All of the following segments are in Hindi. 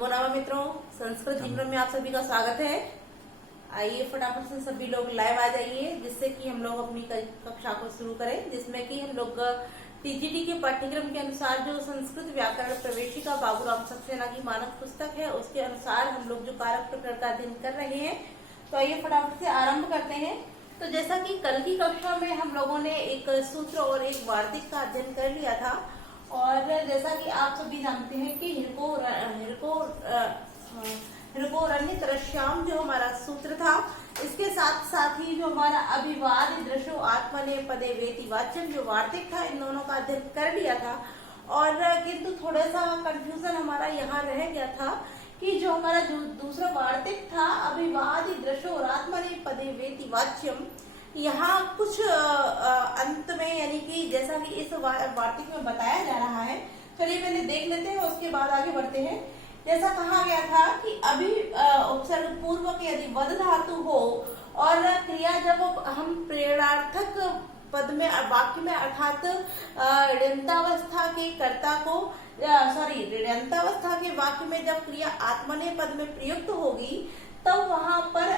नमो नमः मित्रों, संस्कृत जीवन में आप सभी का स्वागत है। आइए फटाफट से सभी लोग लाइव आ जाइए, जिससे कि हम लोग अपनी कक्षा को शुरू करें, जिसमें कि हम लोग टीजीटी के पाठ्यक्रम के अनुसार जो संस्कृत व्याकरण प्रवेशिका बाबूराम सक्सेना की मानक पुस्तक है, उसके अनुसार हम लोग जो कारक प्रकरण का अध्ययन कर रहे हैं। तो आइए फटाफट से आरंभ करते हैं। तो जैसा कि कल की कक्षा में हम लोगों ने एक सूत्र और एक वार्तिक का अध्ययन कर लिया था, और जैसा कि आप सभी जानते हैं कि हिरकोरण्यतरश्याम जो हमारा सूत्र था, इसके साथ साथ ही जो हमारा अभिवाद दृशो आत्मने पदे वेति वाच्यम जो वार्तिक था, इन दोनों का अध्ययन कर लिया था। और किंतु थोड़ा सा कंफ्यूजन हमारा यहाँ रह गया था कि जो हमारा दूसरा वार्तिक था अभिवाद दृशो आत्मने पदे वेति वाच्यम, यहाँ कुछ अंत में यानी कि जैसा कि इस वार्तिक में बताया जा रहा है, चलिए पहले देख लेते हैं, उसके बाद आगे बढ़ते हैं। जैसा कहा गया था कि अभी उपसर्ग पूर्वक यदि वद धातु हो और क्रिया जब हम प्रेरणार्थक पद में वाक्य में अर्थात ऋणावस्था के कर्ता को ऋणावस्था के वाक्य में जब क्रिया आत्मने पद में प्रयुक्त होगी, तब वहां पर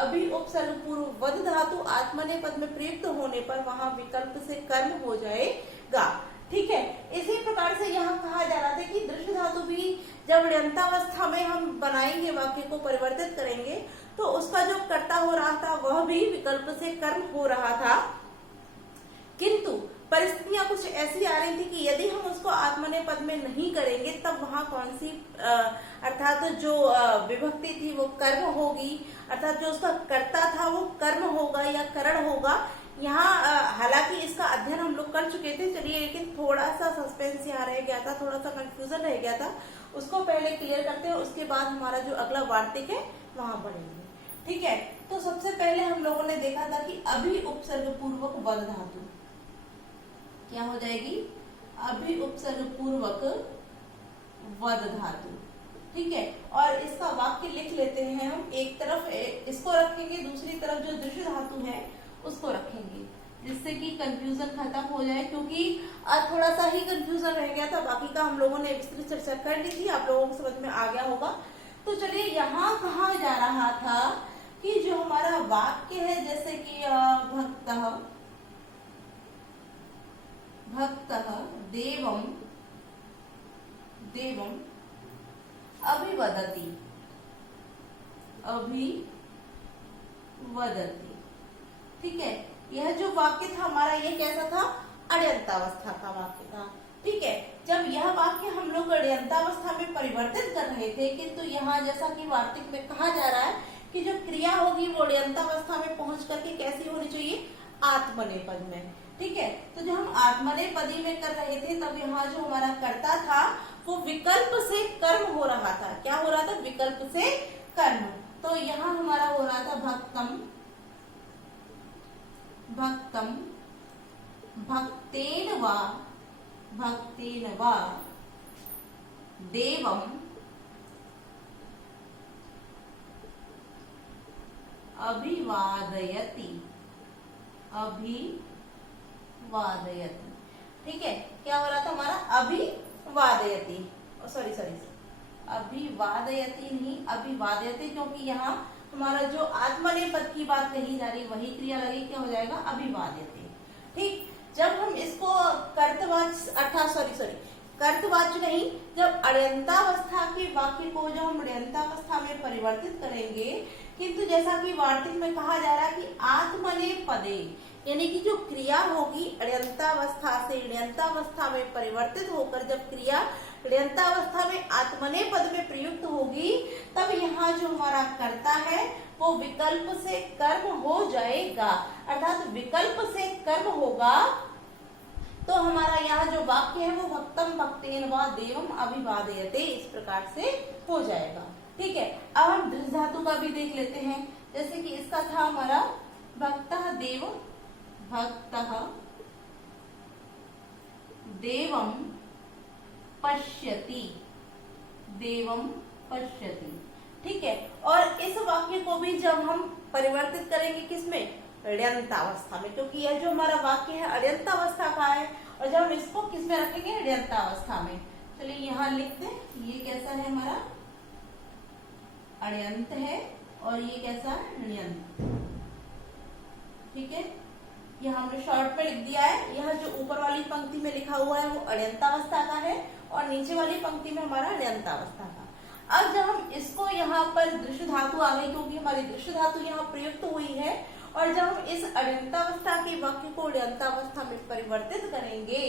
अभी उपसर्ग पूर्व वद धातु आत्मने पद में प्रयुक्त होने पर वहां विकल्प से कर्म हो जाएगा। ठीक है, इसी प्रकार से यहाँ कहा जा रहा था कि दृश्य धातु भी जब ऋणावस्था में हम बनाएंगे, वाक्य को परिवर्तित करेंगे, तो उसका जो कर्ता हो रहा था वह भी विकल्प से कर्म हो रहा था। किंतु परिस्थितियां कुछ ऐसी आ रही थी कि यदि हम उसको आत्मने पद में नहीं करेंगे, तब वहां कौन सी अर्थात जो विभक्ति थी वो कर्म होगी, अर्थात जो उसका कर्ता था वो कर्म होगा या करण होगा। यहाँ हालांकि इसका अध्ययन हम लोग कर चुके थे, चलिए, लेकिन थोड़ा सा सस्पेंस यहाँ रह गया था, थोड़ा सा कंफ्यूजन रह गया था, उसको पहले क्लियर करते हैं, उसके बाद हमारा जो अगला वार्तिक है वहां बढ़ेंगे। ठीक है, तो सबसे पहले हम लोगों ने देखा था कि अभी उपसर्ग पूर्वक वद धातु क्या हो जाएगी, अभी उपसर्ग पूर्वक वद धातु। ठीक है, और इसका वाक्य लिख लेते हैं हम, एक तरफ इसको रखेंगे, दूसरी तरफ जो दृश्य धातु है उसको रखेंगे, जिससे कि कंफ्यूजन खत्म हो जाए, क्योंकि थोड़ा सा ही कंफ्यूजन रह गया था, बाकी का हम लोगों ने विस्तृत चर्चा कर ली थी, आप लोगों को समझ में आ गया होगा। तो चलिए, यहाँ कहा जा रहा था कि जो हमारा वाक्य है, जैसे कि भक्तः देवम अभिवदति। ठीक है, यह जो वाक्य था हमारा, ये कैसा था, अड्यंतावस्था का वाक्य था। ठीक है, जब यह वाक्य हम लोग अड्यंतावस्था में परिवर्तित कर रहे थे, किंतु यहाँ जैसा कि वार्तिक में कहा जा रहा है कि जो क्रिया होगी वो अड्यंतावस्था में पहुंच करके कैसी होनी चाहिए, आत्मनेपद में। ठीक है, तो जो हम आत्मनेपदी में कर रहे थे, तब यहाँ जो हमारा कर्ता था वो विकल्प से कर्म हो रहा था। क्या हो रहा था, विकल्प से कर्म। तो यहाँ हमारा हो रहा था भक्तम भक्तेन वा देवम अभिवादयति। ठीक है, क्या हो रहा था हमारा, अभिवादयति, अभिवादयति नहीं, अभिवादयति, क्योंकि यहाँ हमारा जो आत्मनेपद की बात कही जा रही वही क्रिया लगी, क्या हो जाएगा, अभिवादयति। ठीक, जब हम इसको कर्तवाच्य नहीं, जब अड्यंतावस्था के वाक्य को जब हम अड्यंतावस्था में परिवर्तित करेंगे, किंतु जैसा कि वार्तिक में कहा जा रहा है कि आत्मनेपदे, यानी कि जो क्रिया होगी अड्यंतावस्था से ऋणावस्था में परिवर्तित होकर जब क्रिया ऋणावस्था में आत्मनेपद में प्रयुक्त होगी, तब यहाँ जो हमारा कर्ता है वो विकल्प से कर्म हो जाएगा, अर्थात विकल्प से कर्म होगा। तो हमारा यहाँ जो वाक्य है वो भक्तम भक्तेन वा देवम अभिवादयते, इस प्रकार से हो जाएगा। ठीक है, अब हम दृश्य धातु का भी देख लेते हैं, जैसे कि इसका था हमारा भक्तः देवम पश्यति। ठीक है, और इस वाक्य को भी जब हम परिवर्तित करेंगे किसमें, ऋणावस्था में, क्योंकि यह जो हमारा वाक्य है ऋणावस्था का है, और जब हम इसको किस में रखेंगे, ऋणावस्था में। चलिए यहाँ लिख दें, ये कैसा है हमारा अण्यंत है और ये कैसा है, ण्यंत। ठीक है, ये हमने शॉर्ट में लिख दिया है। यह जो ऊपर वाली पंक्ति में लिखा हुआ है वो अण्यंतावस्था का है और नीचे वाली पंक्ति में हमारा ण्यंतावस्था का। अब जब हम इसको यहाँ पर दृश्य धातु आ गई, क्योंकि हमारी दृश्य धातु यहाँ प्रयुक्त हुई है, और जब हम इस अण्यंतावस्था के वाक्य को ण्यंतावस्था में परिवर्तित करेंगे,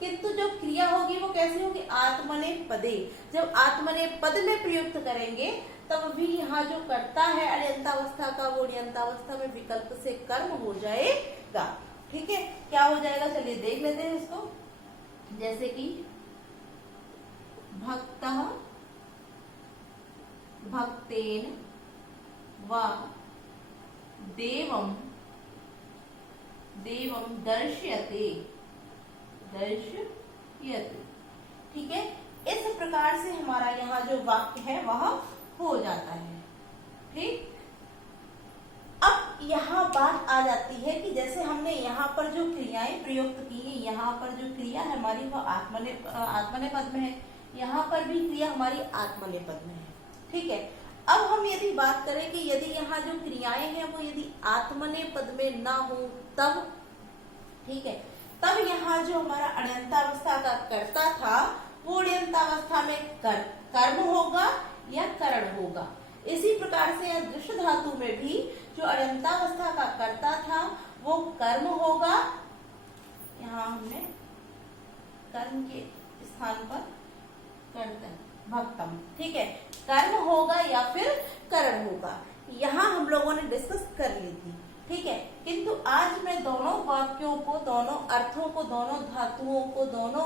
किंतु जो क्रिया होगी वो कैसी होगी, आत्मनेपदे। जब आत्मनेपद में प्रयुक्त करेंगे तब भी यहाँ जो कर्ता है अण्यंतावस्था का, वो ण्यंतावस्था में विकल्प से कर्म हो जाएगा। ठीक है, क्या हो जाएगा, चलिए देख लेते हैं इसको। जैसे कि भक्तः भक्तेन वा देवम देवम दर्श्यते दर्श्यते। ठीक है, इस प्रकार से हमारा यहाँ जो वाक्य है वह हो जाता है। ठीक, अब यहाँ बात आ जाती है कि जैसे हमने यहाँ पर जो क्रियाएं प्रयुक्त की है, यहाँ पर जो क्रिया है हमारी वो आत्मनेपद में है, यहाँ पर भी क्रिया हमारी आत्मनेपद में है। ठीक है, अब हम यदि बात करें कि यदि यहाँ जो क्रियाएं हैं वो यदि आत्मनेपद में ना हो तब, ठीक है, तब यहाँ जो हमारा अण्यंतावस्था का कर्ता था वो अण्यंतावस्था में कर्म होगा या करण होगा। इसी प्रकार से यह दृश्य धातु में भी जो अण्यंतावस्था का कर्ता था वो कर्म होगा, यहाँ हमने कर्म के स्थान पर कर्ता भक्तम। ठीक है, कर्म होगा या फिर करण होगा, यहाँ हम लोगों ने डिस्कस कर ली थी। ठीक है, किंतु आज मैं दोनों वाक्यों को, दोनों अर्थों को, दोनों धातुओं को, दोनों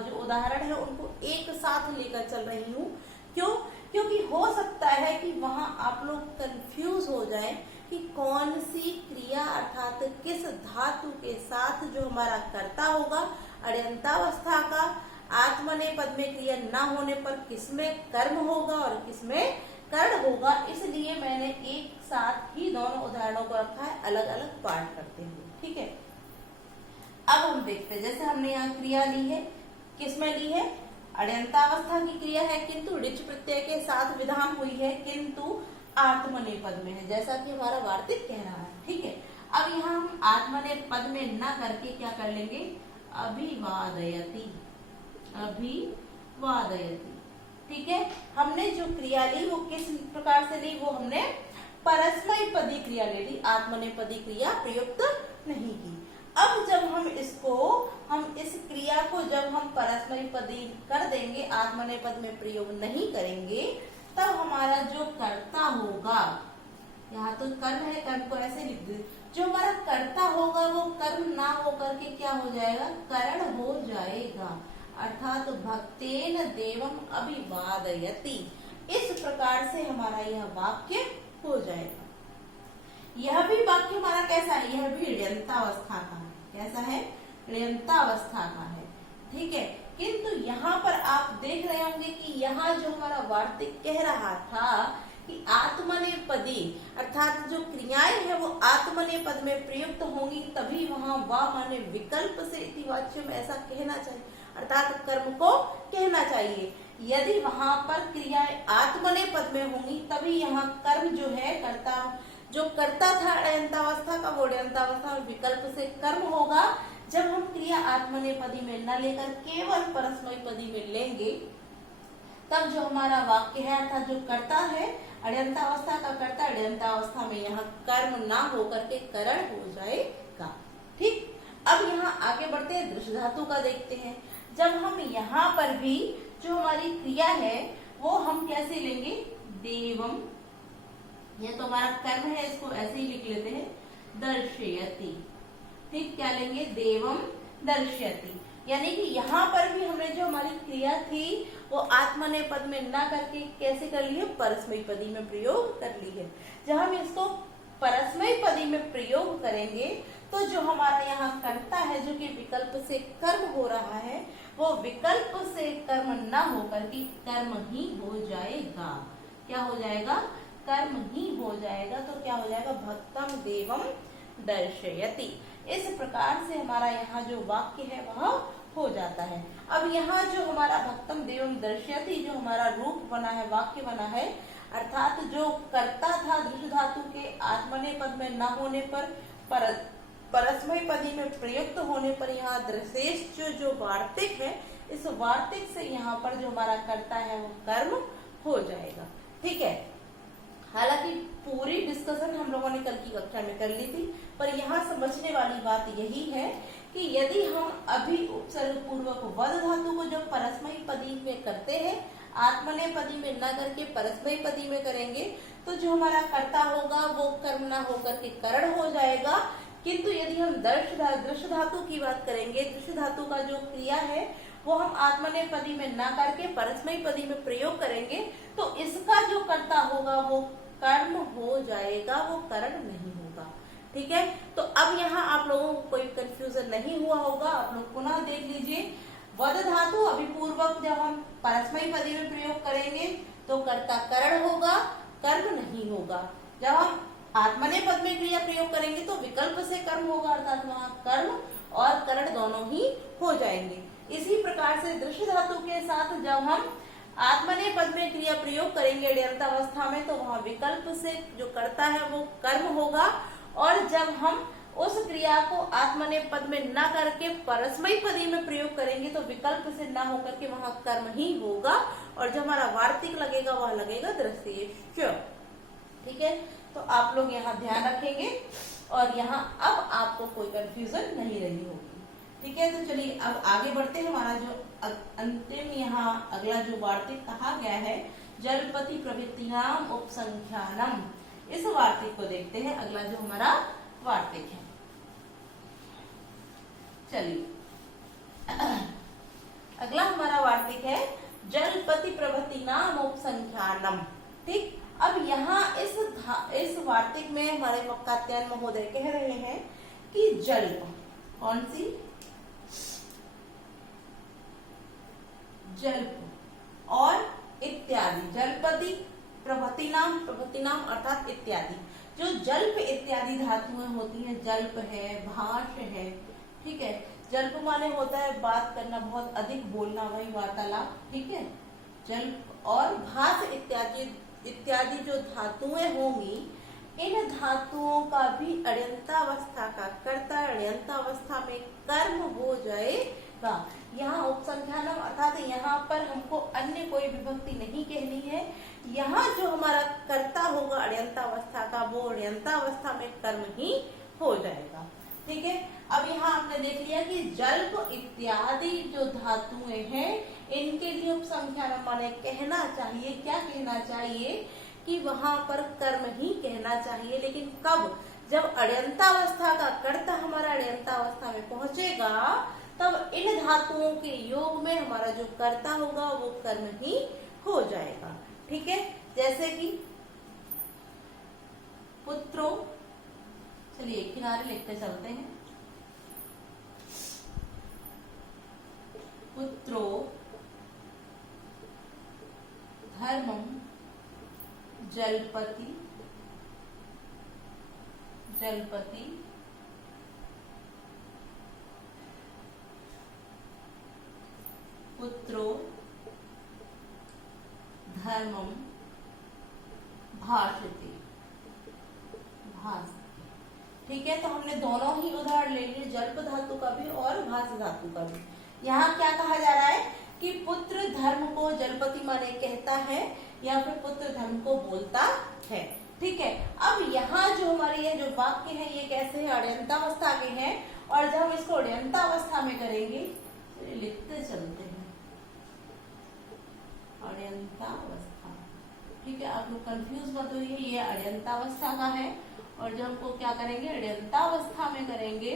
जो उदाहरण है उनको एक साथ लेकर चल रही हूँ। क्यों? क्योंकि हो सकता है कि वहां आप लोग कंफ्यूज हो जाएं कि कौन सी क्रिया अर्थात किस धातु के साथ जो हमारा कर्ता होगा अण्यंतावस्था का, आत्मनेपद में क्रिया ना होने पर किसमें कर्म होगा और किसमें कर्ण होगा। इसलिए मैंने एक साथ ही दोनों उदाहरणों को रखा है, अलग अलग पार्ट करते हुए। ठीक है, अब हम देखते हैं, जैसे हमने यहाँ क्रिया ली है, किसमें ली है, अण्यंतावस्था की क्रिया है, किंतु ऋच प्रत्यय के साथ विधान हुई है, किंतु आत्मनेपद में है, जैसा कि हमारा वार्तिक कह रहा है। ठीक है, अब यहाँ हम आत्मनेपद में न करके क्या कर लेंगे, अभिवादयति अभिवादयति। ठीक है, हमने जो क्रिया ली वो किस प्रकार से ली, वो हमने परस्मैपदी क्रिया ले ली, आत्मनेपदी क्रिया प्रयुक्त नहीं की। अब जब हम इस क्रिया को जब हम परस्मैपदी कर देंगे, आत्मनेपद में प्रयोग नहीं करेंगे, तब हमारा जो कर्ता होगा, यहाँ तो कर्म है, कर्म को ऐसे लिख दे, जो हमारा कर्ता होगा वो कर्म ना होकर के क्या हो जाएगा, करण हो जाएगा, अर्थात भक्तेन देवम अभिवादयति। इस प्रकार से हमारा यह वाक्य हो जाएगा। यह भी वाक्य हमारा कैसा है, यह भी ण्यंतावस्था का है। कैसा है, ण्यंतावस्था का है। ठीक है, किंतु यहाँ पर आप देख रहे होंगे कि यहाँ जो हमारा वार्तिक कह रहा था कि आत्मनेपदी अर्थात जो क्रियाएं हैं वो आत्मनेपद में प्रयुक्त होंगी, तभी वहां वा माने विकल्प से इतिवाच्य में ऐसा कहना चाहिए, अर्थात कर्म को कहना चाहिए। यदि वहां पर क्रियाएं आत्मनेपद में होंगी तभी यहाँ कर्म जो है, जो कर्ता था अण्यंतावस्था का, वो अण्यंतावस्था में विकल्प से कर्म होगा। जब हम क्रिया आत्मनेपदी में न लेकर केवल परस्मैपदी में लेंगे, तब जो हमारा वाक्य है अर्थात जो कर्ता है अण्यंतावस्था का कर्ता, अण्यंतावस्था में यहाँ कर्म ना होकर के करण हो जाएगा। ठीक, अब यहाँ आगे बढ़ते हैं, दृश्य धातु का देखते हैं। जब हम यहाँ पर भी जो हमारी क्रिया है वो हम कैसे लेंगे, देवम, ये तो हमारा कर्म है, इसको ऐसे ही लिख लेते हैं, दर्शयति। ठीक, क्या लेंगे, देवम दर्शयति, यानी कि यहाँ पर भी हमने जो हमारी क्रिया थी वो आत्मनेपद में ना करके कैसे कर ली है, परस्मैपदी में प्रयोग कर ली है। जब हम इसको परस्मैपदी में प्रयोग करेंगे तो जो हमारा यहाँ कर्ता है जो कि विकल्प से कर्म हो रहा है, वो विकल्प से कर्म ना होकर के कर्म ही हो जाएगा। क्या हो जाएगा, कर्म ही हो जाएगा। तो क्या हो जाएगा, भक्तम देवम दर्शयति। इस प्रकार से हमारा यहाँ जो वाक्य है वह हो जाता है। अब यहाँ जो हमारा भक्तम देवम दर्शयति जो हमारा रूप बना है, वाक्य बना है, अर्थात जो कर्ता था दृश्य धातु के आत्मनेपद में न होने पर परस्मैपदी में प्रयुक्त होने पर यहाँ दृशेष जो वार्तिक है, इस वार्तिक से यहाँ पर जो हमारा कर्ता है वो कर्म हो जाएगा। ठीक है, हालांकि पूरी डिस्कशन हम लोगों ने कल की कक्षा में कर ली थी, पर यहाँ समझने वाली बात यही है कि यदि हम अभी उपसर्ग पूर्वक वद धातु को जब परस्मैपदी में करते हैं, आत्मनेपदी में न करके परस्मैपदी में करेंगे, तो जो हमारा कर्ता होगा वो कर्म न होकर के करण हो जाएगा। किंतु यदि हम दृश्य धातु की बात करेंगे, दृश्य धातु का जो क्रिया है वो हम आत्मनेपदी में न करके परस्मैपदी में प्रयोग करेंगे, तो इसका जो कर्ता होगा वो कर्म हो जाएगा, वो करण नहीं होगा। ठीक है, तो अब यहाँ आप लोगों को कोई कंफ्यूजन नहीं हुआ होगा। आप लोग पुनः देख लीजिए, वद धातु अभिपूर्वक जब हम परस्मैपदी में प्रयोग करेंगे तो कर्ता करण होगा, कर्म नहीं होगा। जब हम आत्मनेपद में क्रिया प्रयोग करेंगे तो विकल्प से कर्म होगा, अर्थात वहां कर्म और करण दोनों ही हो जाएंगे। इसी प्रकार से दृश्य धातु के साथ जब हम आत्मनेपद में क्रिया प्रयोग करेंगे अड्यंतावस्था में, तो वहां विकल्प से जो कर्ता है वो कर्म होगा, और जब हम उस क्रिया को आत्मनेपद में न करके परस्मैपदी में प्रयोग करेंगे तो विकल्प से न होकर के वहां कर्म ही होगा, और जो हमारा वार्तिक लगेगा वह लगेगा दृश्येश्च। ठीक है, तो आप लोग यहाँ ध्यान रखेंगे और यहाँ अब आपको कोई कंफ्यूजन नहीं रही होगी। ठीक है, तो चलिए अब आगे बढ़ते हैं। हमारा जो अंतिम यहाँ अगला जो वार्तिक कहा गया है, जलपति प्रभृतिनाम उपसंख्यानम, इस वार्तिक को देखते हैं। अगला जो हमारा वार्तिक है, चलिए अगला हमारा वार्तिक है जलपति प्रभृतिनाम उपसंख्यानम। ठीक, अब यहाँ इस वार्तिक में हमारे कात्यायन महोदय कह रहे हैं कि जल्प, कौन सी, जल्प और इत्यादि, जलपति प्रभृतिनाम अर्थात इत्यादि, जो जल्प इत्यादि धातुएं होती हैं, जल्प है, भाष है। ठीक है, जल्प माने होता है बात करना, बहुत अधिक बोलना, वही वार्तालाप। ठीक है, जल्प और भाष इत्यादि जो धातुएं होंगी, इन धातुओं का भी अड्यंतावस्था का कर्ता अड्यंतावस्था में कर्म हो जाएगा। यहाँ उपसंख्यानम अर्थात यहाँ पर हमको अन्य कोई विभक्ति नहीं कहनी है। यहाँ जो हमारा कर्ता होगा अड्यंतावस्था का, वो अड्यंतावस्था में कर्म ही हो जाएगा। ठीक है, अब यहाँ आपने देख लिया कि जल्प इत्यादि जो धातुएं हैं, इनके लिए उपसंख्यानम माने कहना चाहिए, क्या कहना चाहिए कि वहां पर कर्म ही कहना चाहिए। लेकिन कब, जब अड्यंतावस्था का कर्ता हमारा अड्यंतावस्था में पहुंचेगा, तब इन धातुओं के योग में हमारा जो कर्ता होगा वो कर्म ही हो जाएगा। ठीक है, जैसे कि पुत्रो, चलिए किनारे लिखते चलते हैं, पुत्रो धर्मम जलपति पुत्रो धर्मम भाषते। ठीक है, तो हमने दोनों ही उदाहरण ले लिए, जल्प धातु का भी और भाष धातु का भी। यहाँ क्या कहा जा रहा है कि पुत्र धर्म को जलपति माने कहता है या फिर पुत्र धर्म को बोलता है। ठीक है, अब यहाँ जो हमारे ये जो वाक्य है ये कैसे है, अड्यंतावस्था के हैं, और जब हम इसको अड्यंतावस्था में करेंगे, लिखते चलते हैं अड्यंतावस्था। ठीक है, आप लोग कंफ्यूज मत होइए, ये अड्यंतावस्था का है, और जब हमको क्या करेंगे अड्यंतावस्था में करेंगे,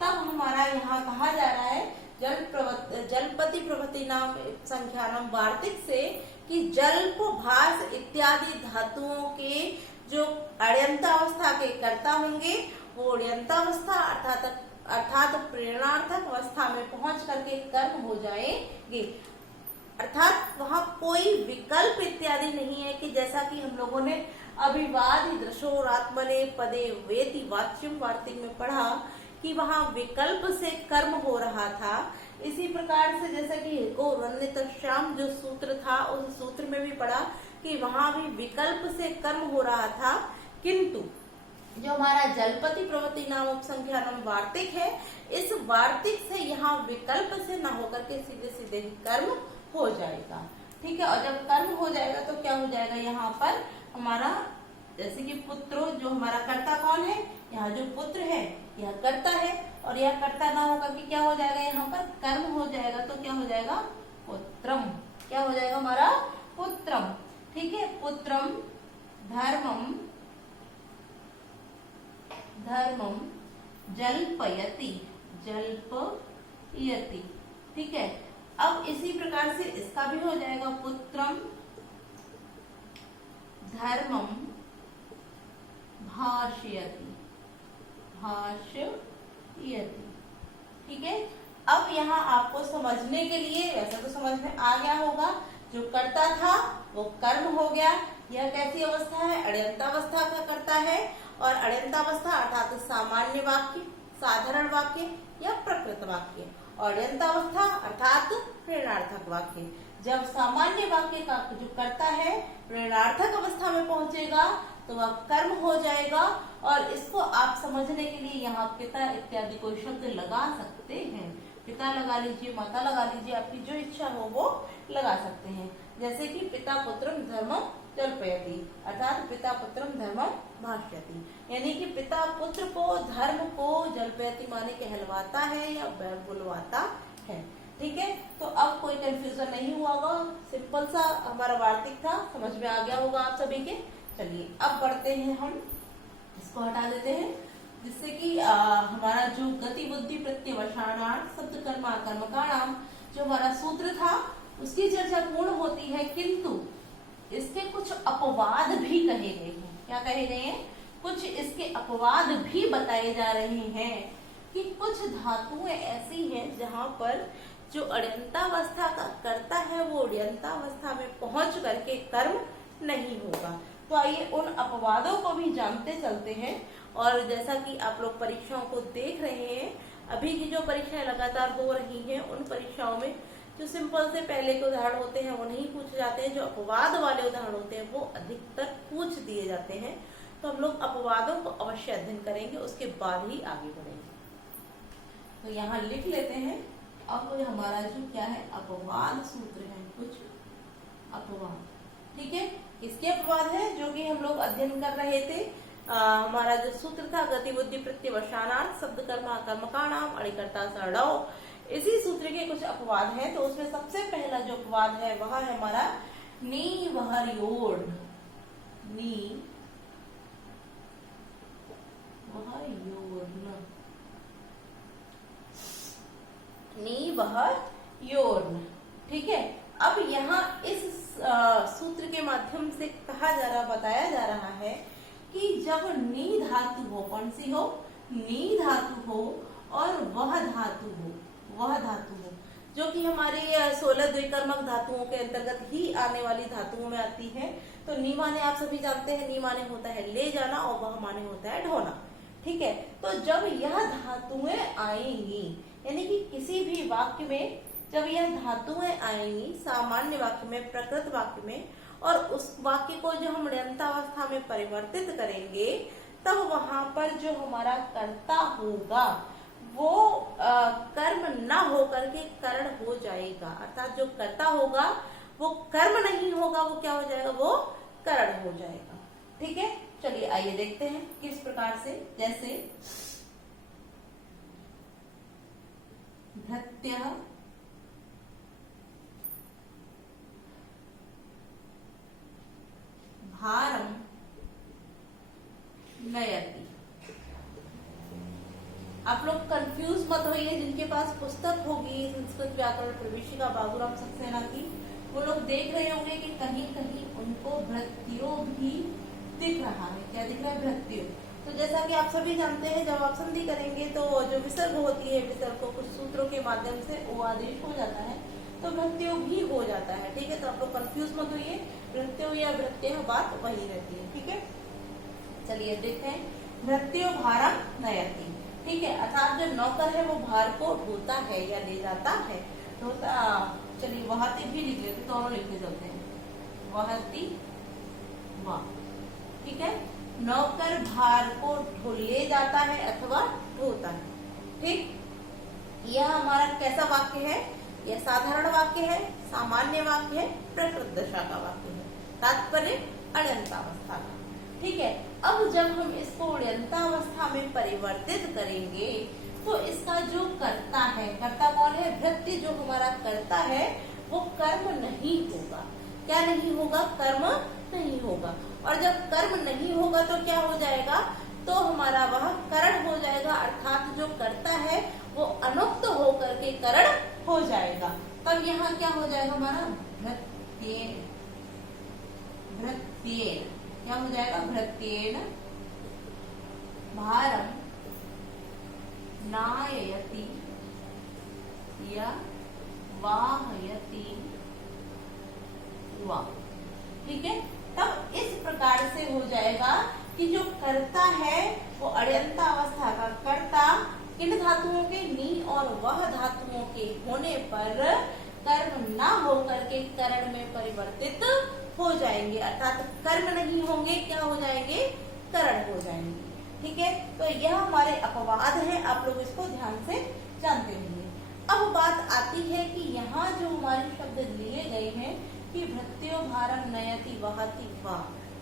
तब हमारा यहाँ कहा जा रहा है जलपति प्रभृतिनाम संख्यानम वार्तिक से कि जल्प भाष इत्यादि धातुओं के जो अड्यंतावस्था के कर्ता होंगे वो अड्यंतावस्था अर्थात प्रेरणार्थक अवस्था में पहुंच करके कर्म हो जाएंगे। अर्थात वहां कोई विकल्प इत्यादि नहीं है कि जैसा कि हम लोगों ने अभिवादि दृशोरात्मने पदे वेति वाच्यम वार्तिक में पढ़ा कि वहां विकल्प से कर्म हो रहा था, इसी प्रकार से जैसा कि गौरन्यतश्याम जो सूत्र था, उस सूत्र में भी पढ़ा कि वहां भी विकल्प से कर्म हो रहा था, किंतु जो हमारा जलपति प्रवृत्ति नाम उपसंख्या नाम वार्तिक है, इस वार्तिक से यहाँ विकल्प से ना होकर के सीधे सीधे ही कर्म हो जाएगा। ठीक है, और जब कर्म हो जाएगा तो क्या हो जाएगा यहाँ पर हमारा, जैसे कि पुत्रो, जो हमारा कर्ता कौन है, यहाँ जो पुत्र है यह कर्ता है, और यह कर्ता ना होकर के क्या हो जाएगा, यहाँ पर कर्म हो जाएगा, तो क्या हो जाएगा पुत्रम, क्या हो जाएगा हमारा पुत्रम। ठीक है, पुत्रम धर्मम धर्मम जल्पयति जल्पयति। ठीक है, अब इसी प्रकार से इसका भी हो जाएगा पुत्रम धर्मम भाषयति भाषयति। ठीक है, अब यहाँ आपको समझने के लिए, वैसे तो समझ में आ गया होगा, जो कर्ता था वो कर्म हो गया। यह कैसी अवस्था है, अड़यंतावस्था का कर्ता है, और अड़यंतावस्था अर्थात सामान्य वाक्य, साधारण वाक्य या प्रकृत वाक्य, और अड़यंतावस्था अर्थात प्रेरणार्थक वाक्य। जब सामान्य वाक्य का जो कर्ता है प्रेरणार्थक अवस्था में पहुंचेगा तो वह कर्म हो जाएगा, और इसको आप समझने के लिए यहाँ पिता इत्यादि कोई शब्द लगा सकते हैं। पिता लगा लीजिए, माता लगा लीजिए, आपकी जो इच्छा हो वो लगा सकते हैं। जैसे कि पिता पुत्रम धर्मम जल्पयति, अर्थात पिता पुत्रम धर्मम भाष्यति, यानी कि पिता पुत्र को धर्म को जल्पयति माने कहलवाता है या बुलवाता है। ठीक है, तो अब कोई कंफ्यूजन नहीं हुआ होगा, सिंपल सा हमारा वार्तिक था, समझ में आ गया होगा आप सभी के। चलिए अब बढ़ते हैं, हम इसको हटा देते हैं, जिससे कि हमारा जो गति बुद्धि प्रत्यवसानार्थ शब्द कर्म कर्मकाणाम जो हमारा सूत्र था उसकी चर्चा पूर्ण होती है, किंतु इसके कुछ अपवाद भी कहे गए हैं। क्या कहे गए हैं, कुछ इसके अपवाद भी बताए जा रहे हैं कि कुछ धातुएं ऐसी हैं जहां पर जो अड़यंतावस्था का कर्ता है वो अड़यंतावस्था में पहुंच करके कर्म नहीं होगा। तो आइए उन अपवादों को भी जानते चलते हैं। और जैसा कि आप लोग परीक्षाओं को देख रहे हैं, अभी की जो परीक्षाएं लगातार हो रही हैं, उन परीक्षाओं में जो सिंपल से पहले के उदाहरण होते हैं वो नहीं पूछे जाते हैं, जो अपवाद वाले उदाहरण होते हैं वो अधिकतर पूछ दिए जाते हैं। तो हम लोग अपवादों को अवश्य अध्ययन करेंगे, उसके बाद ही आगे बढ़ेंगे। तो यहाँ लिख लेते हैं, अब हमारा जो क्या है अपवाद सूत्र है, कुछ अपवाद। ठीक है, किसके अपवाद है, जो कि हम लोग अध्ययन कर रहे थे। हमारा जो सूत्र था गति बुद्धि प्रत्यवसानार्थ शब्द कर्म कर्मकाणाम अणिकर्ता सड़ो, इसी सूत्र के कुछ अपवाद हैं। तो उसमें सबसे पहला जो अपवाद है वह है हमारा नी वहर योड़, नी वहर योड़, नी वहर योड़। ठीक है, अब यहाँ इस सूत्र के माध्यम से कहा जा रहा, बताया जा रहा है कि जब नी धातु हो, कौन सी हो, नी धातु हो और वह धातु हो, वह धातु हो जो कि हमारे 16 द्विकर्मक धातुओं के अंतर्गत ही आने वाली धातुओं में आती है। तो नी माने आप सभी जानते हैं, नी माने होता है ले जाना और वह माने होता है ढोना। ठीक है, तो जब यह धातुएं आएंगी, यानी कि किसी भी वाक्य में जब यह धातुएं आएंगी, सामान्य वाक्य में, प्रकृत वाक्य में, और उस वाक्य को जो हम अड़यंतावस्था में परिवर्तित करेंगे, तब वहां पर जो हमारा कर्ता होगा वो कर्म न होकर के करण हो जाएगा। अर्थात जो कर्ता होगा वो कर्म नहीं होगा, वो क्या हो जाएगा, वो करण हो जाएगा। ठीक है, चलिए आइए देखते हैं किस प्रकार से। जैसे भृत्यः भारम नयति। आप लोग कंफ्यूज मत होइए, जिनके पास पुस्तक होगी संस्कृत व्याकरण प्रवेशिका बाबूराम सक्सेना की, वो लोग देख रहे होंगे कि कहीं कहीं उनको भृत्यो भी दिख रहा है। क्या दिख रहा है, भृत्यो। तो जैसा कि आप सभी जानते हैं, जब आप संधि करेंगे तो जो विसर्ग होती है, विसर्ग को कुछ सूत्रों के माध्यम से ओ आदेश हो जाता है, तो भृत्यो भी हो जाता है। ठीक है, तो आप लोग कंफ्यूज मत होइए, भृत्यो या भृत्य बात वही रहती है। ठीक है, चलिए देखते हैं, भृत्यो भारम नयति। ठीक है, अर्थात जो नौकर है वो भार को ढोता है या ले जाता है, ढोता। चलिए वहाती भी लिख लेते, दोनों लिखते चलते हैं, वहाती वाह। ठीक है, नौकर भार को ले जाता है अथवा ढोता है। ठीक, यह हमारा कैसा वाक्य है? यह साधारण वाक्य है, सामान्य वाक्य है, प्रकृत दशा का वाक्य है, तात्पर्य अण्यन्तावस्था का। ठीक है, अब जब हम इसको अण्यन्तावस्था में परिवर्तित करेंगे तो इसका जो कर्ता है, कर्ता कौन है? वृत्ति जो हमारा कर्ता है वो कर्म नहीं होगा। क्या नहीं होगा? कर्म नहीं होगा। और जब कर्म नहीं होगा तो क्या हो जाएगा? तो हमारा वह करण हो जाएगा, अर्थात जो कर्ता है वो अनुक्त होकर के करण हो जाएगा। तब यहाँ क्या हो जाएगा हमारा? भृत्येन, भृत्येन क्या हो जाएगा? भृत्येन भारम नाययति या वाहयति वा। ठीक है, तब इस प्रकार से हो जाएगा कि जो कर्ता है वो अण्यन्तावस्था का कर्ता किन धातुओं के? नी और वह धातुओं के होने पर कर्म ना होकर के करण में परिवर्तित हो जाएंगे, अर्थात कर्म नहीं होंगे, क्या हो जाएंगे? करण हो जाएंगे। ठीक है, तो यह हमारे अपवाद है, आप लोग इसको ध्यान से जानते रहिए। अब बात आती है कि यहाँ जो हमारे शब्द लिए गए हैं कि भृत्यो भारम नयति वहति वा।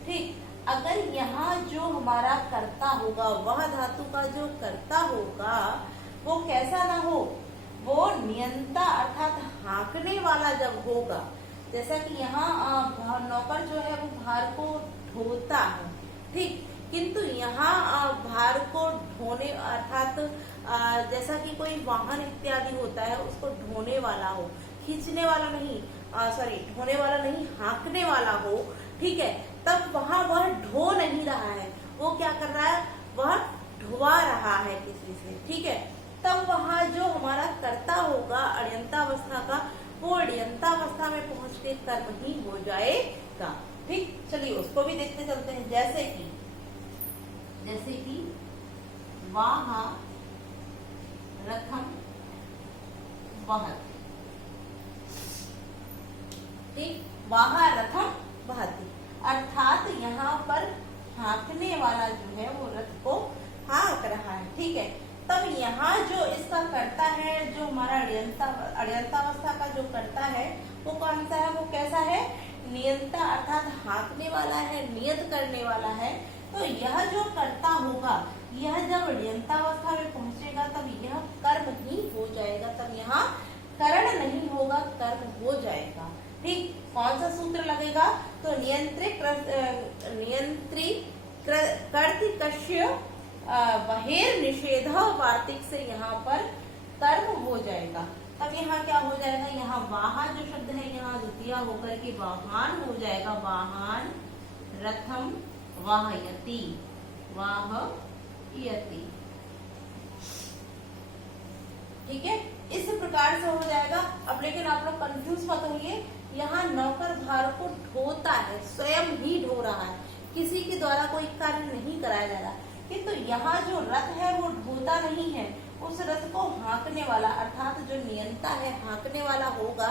ठीक, अगर यहाँ जो हमारा कर्ता होगा, वह धातु का जो कर्ता होगा वो कैसा ना हो? वो नियंता अर्थात हाँकने वाला जब होगा, जैसा कि यहाँ नौकर जो है वो भार को ढोता है। ठीक, किंतु यहाँ भार को ढोने अर्थात जैसा कि कोई वाहन इत्यादि होता है उसको ढोने वाला हो, खींचने वाला नहीं, सॉरी ढोने वाला नहीं, हाँकने वाला हो। ठीक है, तब वहाँ वह ढो नहीं रहा है, वो क्या कर रहा है? वह ढुआ रहा है किसी से। ठीक है, तब वहाँ जो हमारा कर्ता होगा अण्यन्तावस्था का, वो अण्यन्तावस्था में पहुंच के कर्म ही हो जाएगा। ठीक, चलिए उसको भी देखते चलते हैं। जैसे कि वाहा रथम वहति। ठीक, वाहा रथम वहति अर्थात यहाँ पर हाँकने वाला जो है वो रथ को हाँक रहा है। ठीक है, तब यहाँ जो इसका कर्ता है, जो हमारा अण्यन्तावस्था का जो कर्ता है वो कौन सा है? वो कैसा है? नियंता अर्थात हाँकने वाला है, नियत करने वाला है। तो यह जो कर्ता होगा, यह जब अण्यन्तावस्था में पहुंचेगा तब यह कर्म ही हो जाएगा, तब यहाँ करण नहीं होगा, कर्म हो जाएगा। ठीक, कौन सा सूत्र लगेगा? तो नियंत्रित कर्तृकस्य बहिर निषेध वार्तिक से यहाँ पर कर्म हो जाएगा। तब यहाँ क्या हो जाएगा? यहाँ वाहन जो शब्द है यहाँ द्वितीय होकर के वाहन हो जाएगा, वाहन रथम वाहयति वाहयति। ठीक है, इस प्रकार से हो जाएगा। अब लेकिन आप लोग कंफ्यूज मत होइए, यहाँ नौकर भार को ढोता है, स्वयं ही ढो रहा है, किसी के द्वारा कोई कार्य नहीं कराया जा रहा। किंतु यहाँ जो रथ है वो ढोता नहीं है, उस रथ को हाँकने वाला अर्थात जो नियंता है हाँकने वाला होगा।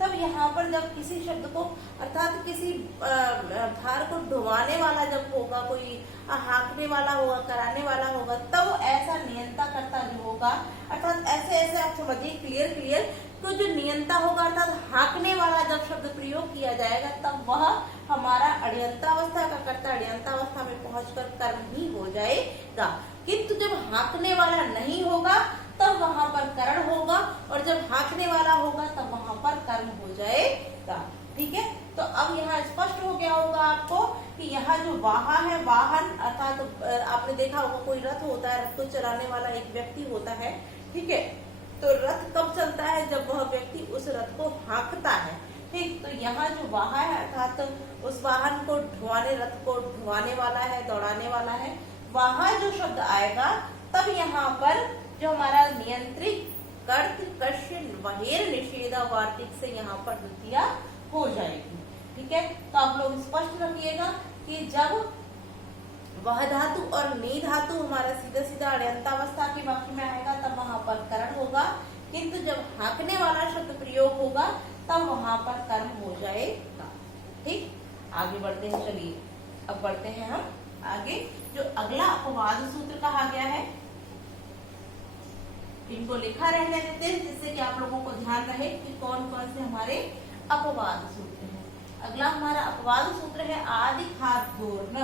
तब यहाँ पर जब किसी शब्द को अर्थात किसी भार को ढुवाने वाला जब होगा, कोई हाँकने वाला होगा, कराने वाला होगा, तब ऐसा नियंता करता जो होगा अर्थात ऐसे ऐसे आप समझिए क्लियर। तो जो नियंता होगा अर्थात हाँकने वाला जब शब्द प्रयोग किया जाएगा तब वह हमारा अण्यन्तावस्था का कर्ता अण्यन्तावस्था में पहुंचकर कर्म ही हो जाएगा। किंतु जब हाँकने वाला नहीं होगा तब वहां पर करण होगा, और जब हाँकने वाला होगा तब वहां पर कर्म हो जाएगा। ठीक है, तो अब यहाँ स्पष्ट हो गया होगा आपको कि यहाँ जो वाहा है, वाहन अर्थात आपने देखा होगा कोई रथ होता है, रथ को चलाने वाला एक व्यक्ति होता है। ठीक है, तो रथ कब चलता है? जब वह व्यक्ति उस रथ को हाँकता है। ठीक, तो यहाँ जो वाहा है अर्थात उस वाहन को ढुआने, रथ को ढुआने वाला है, दौड़ाने वाला है, वहां जो शब्द आएगा तब यहाँ पर जो हमारा नियंत्रित कर्तृकस्य बहिर निषेध वार्तिक से यहाँ पर द्वितीया हो जाएगी। ठीक है, तो आप लोग स्पष्ट रखिएगा कि जब वह धातु और नी धातु हमारा सीधा सीधा अण्यंतावस्था के वाक्य में आएगा, तब वहां पर करण होगा। किंतु जब हाँकने वाला शब्द प्रयोग होगा तब वहां पर कर्म हो जाएगा। ठीक, आगे बढ़ते हैं। चलिए अब बढ़ते हैं हम आगे। जो अगला अपवाद सूत्र कहा गया है, इनको लिखा रहने देते हैं जिससे कि आप लोगों को ध्यान रहे कि कौन कौन से हमारे अपवाद सूत्र हैं। अगला हमारा अपवाद सूत्र है आदि खाद्योर्न।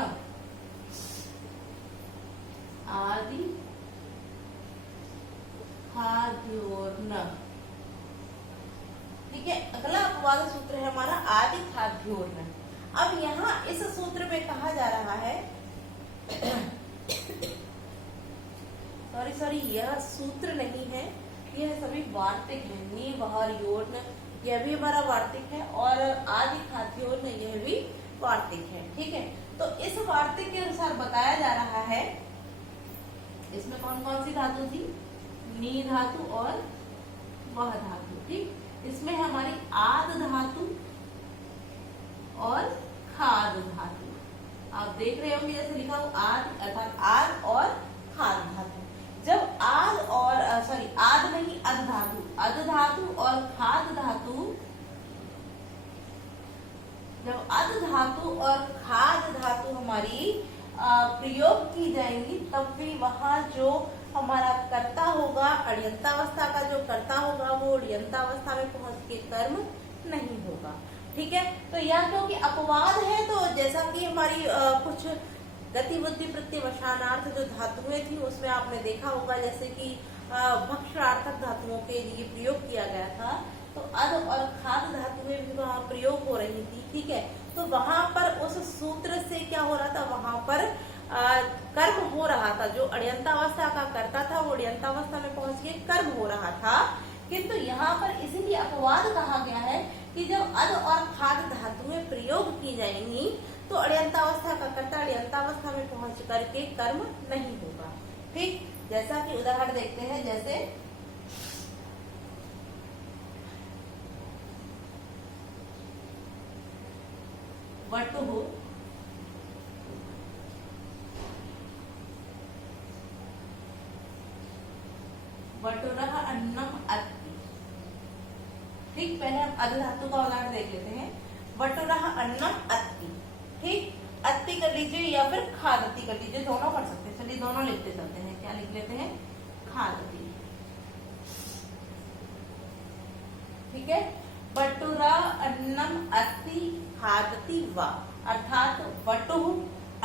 आदि खाद्योर्न, ठीक है। अगला अपवाद सूत्र है हमारा आदि खाद्योर्न। अब यहाँ इस सूत्र में कहा जा रहा है सॉरी यह सूत्र नहीं है, यह सभी वार्तिक है। नी बहर योर्न यह भी हमारा वार्तिक है और आदि खाद्योर्न यह भी वार्तिक है। ठीक है, तो इस वार्तिक के अनुसार बताया जा रहा है, इसमें कौन कौन सी धातु थी, नी धातु और वह धातु। ठीक, इसमें हमारी आद धातु और खाद धातु। आप देख रहे होंगे जैसे लिखा हो आद अर्थात आद और खाद धातु। जब आद और आद नहीं अध धातु और खाद धातु, जब अध धातु और खाद धातु हमारी प्रयोग की जाएंगी तब भी वहां जो हमारा कर्ता होगा, अण्यंतावस्था का जो कर्ता होगा वो अण्यंतावस्था में पहुंच के कर्म नहीं होगा। ठीक है, तो यह क्योंकि अपवाद है, तो जैसा कि हमारी कुछ गति बुद्धि प्रत्यय वशानार्थ जो धातुएं थी उसमें आपने देखा होगा जैसे कि भक्षार्थक धातुओं के लिए प्रयोग किया गया था, तो अध और खाद धातुएं भी वहां प्रयोग हो रही थी। ठीक है, तो वहां पर उस सूत्र से क्या हो रहा था, वहां पर कर्म हो रहा था। जो अण्यंतावस्था का कर्ता था वो अण्यंतावस्था में पहुंच के कर्म हो रहा था। किंतु यहाँ पर इसीलिए अपवाद कहा गया है कि जब अध और खाद धातुएं प्रयोग की जाएंगी तो अण्यंतावस्था का कर्ता अण्यंतावस्था में पहुंच करके कर्म नहीं होगा। ठीक, जैसा कि उदाहरण देखते हैं, जैसे वटुः वटुरः अन्नम अत्ति। ठीक, पहले हम अध धातु का उदाहरण देख लेते हैं। वटुरः अन्नम अत्ति। ठीक, अत्ति कर लीजिए या फिर खादति कर लीजिए, दोनों कर सकते हैं। चलिए दोनों लिखते चलते हैं। क्या लिख लेते हैं, खादति। ठीक है, वटुरा अन्नम अत्ति खादति वा, अर्थात वटुः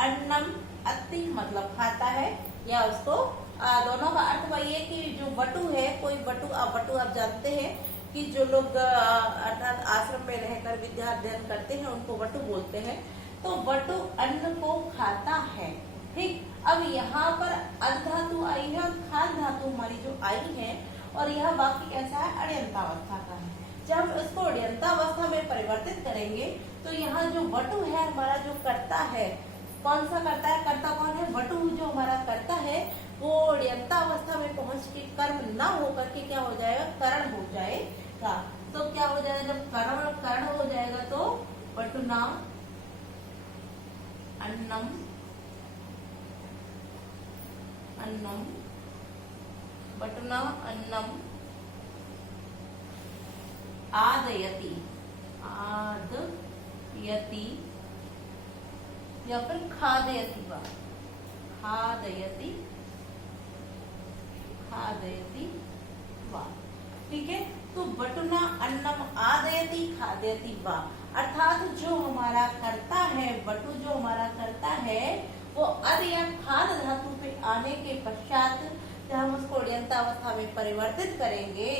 अन्नम अत्ति मतलब खाता है, या उसको दोनों का अर्थ वही है कि जो वटु है, कोई वटु आप जानते हैं कि जो लोग अर्थात आश्रम में रहकर विद्या अध्ययन करते हैं उनको वटु बोलते हैं। तो वटु अन्न को खाता है। ठीक, अब यहाँ पर अध धातु आई है और खाद धातु हमारी जो आई है, और यह वाक्य कैसा है, अण्यंतावस्था का है। जब हम इसको अण्यंतावस्था में परिवर्तित करेंगे तो यहाँ जो वटु है हमारा जो कर्ता है, कौन सा कर्ता है, कर्ता कौन है, वटु जो हमारा कर्ता है वो अण्यंतावस्था में पहुंच के कर्म ना होकर के क्या हो जाएगा, करण हो जाएगा। तो क्या हो जाएगा, जब करण हो जाएगा तो वटुना अन्नम वटुना अन्नम आदयति या फिर खादयति वा, खादयति वा। ठीक है, तो वटुना अन्नम आदयति खादयति वा, अर्थात जो हमारा कर्ता है, वटु जो हमारा कर्ता है वो अध या खाद धातु पे आने के पश्चात जब हम उसको अण्यंतावस्था में परिवर्तित करेंगे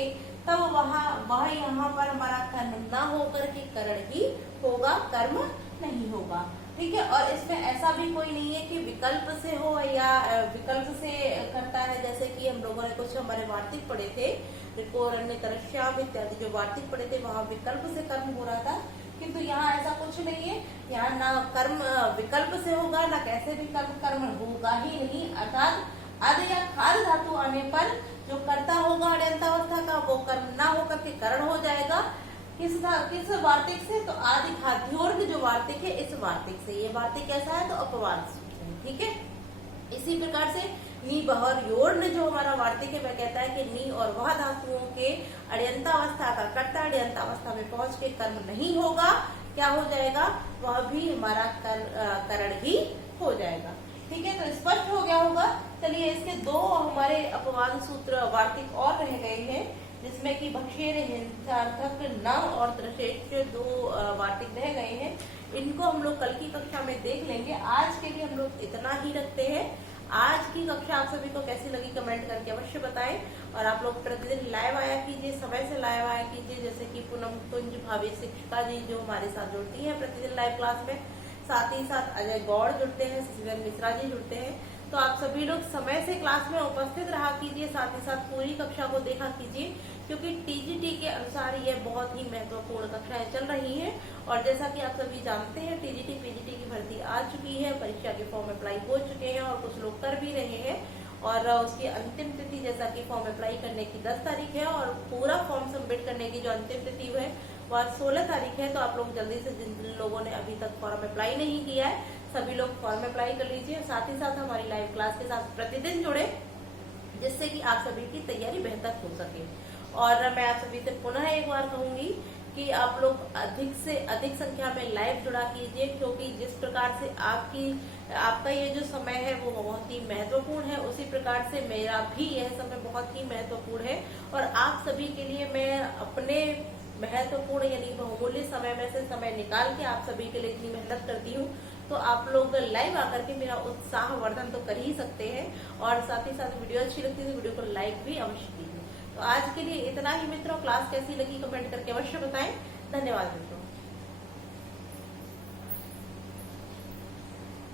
तब वह यहाँ पर हमारा कर्म ना होकर के करण ही होगा, कर्म नहीं होगा। ठीक है, और इसमें ऐसा भी कोई नहीं है कि विकल्प से हो या विकल्प से करता है, जैसे कि हम लोगों ने कुछ हमारे वार्तिक पढ़े थे, ऋकोरण्य तरश्याम इत्यादि जो वार्तिक पढ़े थे वहां विकल्प से कर्म हो रहा था, किंतु यहाँ ऐसा कुछ नहीं है। यहाँ ना कर्म विकल्प से होगा ना कैसे भी कर्म होगा ही नहीं, अर्थात अध या खाद धातु आने पर जो कर्ता होगा अण्यंतावस्था का वो कर्म ना होकर के करण हो जाएगा। किस वार्तिक से, तो आदि खाद्योर्न जो वार्तिक है इस वार्तिक से। ये वार्तिक कैसा है, तो अपवाद सूत्र है। ठीक है। इसी प्रकार से नी बहर योड़ जो हमारा वार्तिक है वह कहता है कि नी और वह धातुओं के अड्यंतावस्था का कर्ता अड्यंतावस्था में पहुंच के कर्म नहीं होगा, क्या हो जाएगा, वह भी हमारा करण ही हो जाएगा। ठीक है, तो स्पष्ट हो गया होगा। चलिए इसके दो हमारे अपवाद सूत्र वार्तिक और रह गए हैं, जिसमें कि भक्षेर, हिंसार्थक, न और त्रशेष दो वार्तिक रह गए हैं। इनको हम लोग कल की कक्षा में देख लेंगे। आज के लिए हम लोग इतना ही रखते हैं। आज की कक्षा आप सभी को कैसी लगी कमेंट करके अवश्य बताएं। और आप लोग प्रतिदिन लाइव आया कीजिए, समय से लाइव आया कीजिए, जैसे कि पूनम कुंज भावी शिक्षिका जी जो हमारे साथ जुड़ती है प्रतिदिन लाइव क्लास में, साथ ही साथ अजय गौड़ जुड़ते हैं, शशिधर मिश्रा जी जुड़ते हैं। तो आप सभी लोग समय से क्लास में उपस्थित रहा कीजिए, साथ ही साथ पूरी कक्षा को देखा कीजिए, क्योंकि टीजीटी के अनुसार ये बहुत ही महत्वपूर्ण कक्षाएं चल रही हैं। और जैसा कि आप सभी जानते हैं पीजीटी की भर्ती आ चुकी है, परीक्षा के फॉर्म अप्लाई हो चुके हैं और कुछ लोग कर भी रहे हैं। और उसकी अंतिम तिथि जैसा कि फॉर्म अप्लाई करने की 10 तारीख है और पूरा फॉर्म सबमिट करने की जो अंतिम तिथि है वह 16 तारीख है। तो आप लोग जल्दी से, जिन लोगों ने अभी तक फॉर्म अप्लाई नहीं किया है, सभी लोग फॉर्म अप्लाई कर लीजिए। साथ ही साथ हमारी लाइव क्लास के साथ प्रतिदिन जुड़े, जिससे कि आप सभी की तैयारी बेहतर हो सके। और मैं आप सभी से पुनः एक बार कहूंगी कि आप लोग अधिक से अधिक संख्या में लाइव जुड़ा कीजिए, क्योंकि जिस प्रकार से आपका ये जो समय है वो बहुत ही महत्वपूर्ण है, उसी प्रकार से मेरा भी यह समय बहुत ही महत्वपूर्ण है। और आप सभी के लिए मैं अपने महत्वपूर्ण यानी बहुमूल्य समय में से समय निकाल के आप सभी के लिए इतनी मेहनत करती हूँ। तो आप लोग लाइव आकर के मेरा उत्साह वर्धन तो कर ही सकते हैं। और साथ ही साथ वीडियो अच्छी लगती है तो वीडियो को लाइक भी अवश्य कीजिए। तो आज के लिए इतना ही मित्रों। क्लास कैसी लगी कमेंट करके अवश्य बताएं। धन्यवाद।